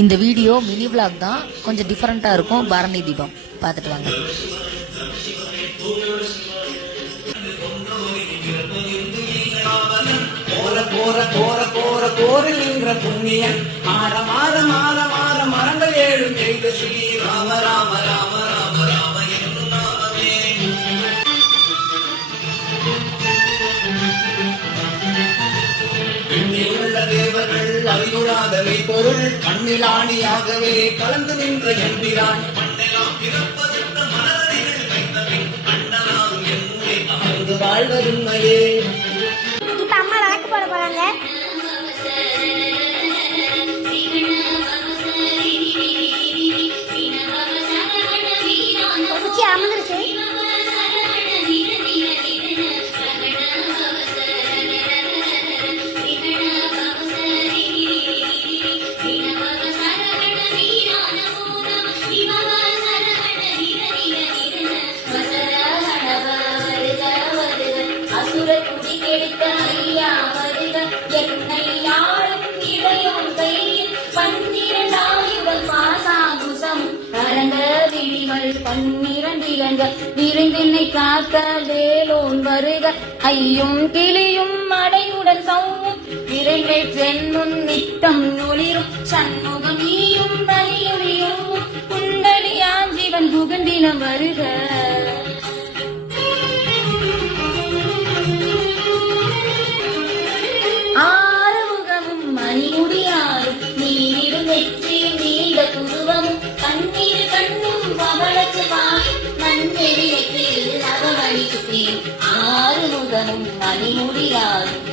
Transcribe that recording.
இந்த video mini vlog தான், கொஞ்சம் டிஃபரெண்டா இருக்கும். பரணி தீபம் பார்த்துட்டு வாங்க. புண்ணியன் மாற மாற மாற மாற மரங்கள் ஏழும் செய்த ஸ்ரீ ராம ராம ராம ராம ராம என்னும் நாமமே. எண்ணில் உள்ள தேவர்கள் அறிவுறாதவை பொருள் கண்ணிலாணியாகவே கலந்து நின்ற எம்பிரான் மண்ணெல்லாம் பிறப்பதற்க மலரடிகள் வைத்தவை அண்ணனாரும் என்னே அமர்ந்து வாழ்வதுண்மையே. இப்ப அம்மா விளக்கு போட போறாங்க. அமர்ந்துருச்சு. அசுர குடி கெடுத்த ஐயா வருக என்னை யாரும் இடையோன் கையில் பன்னிரண்டாயிரம் பாசாங்குசம் அரங்க விழிகள் 12 விருந்தினை காக்க வேலோன் வருக ஐயும் கிளியும் அடையுடன் சௌவும் விரைவை சென்னும் நித்தம் நொளிரும் சண்முகம் நீயும் பலியுரியும் குண்டலியான் ஜீவன் புகண்டினம் வருக. ஆறுமுகமும் மணிமுடியாரும் நீரிடும் வெற்றியும் நீண்ட குருவமும் கண்ணீர் கண்ணும் பவளச்சுவாய் நன்னெறி வெற்றியில் அவமளித்தேன். ஆறுமுகமும் மணிமுடியாரும்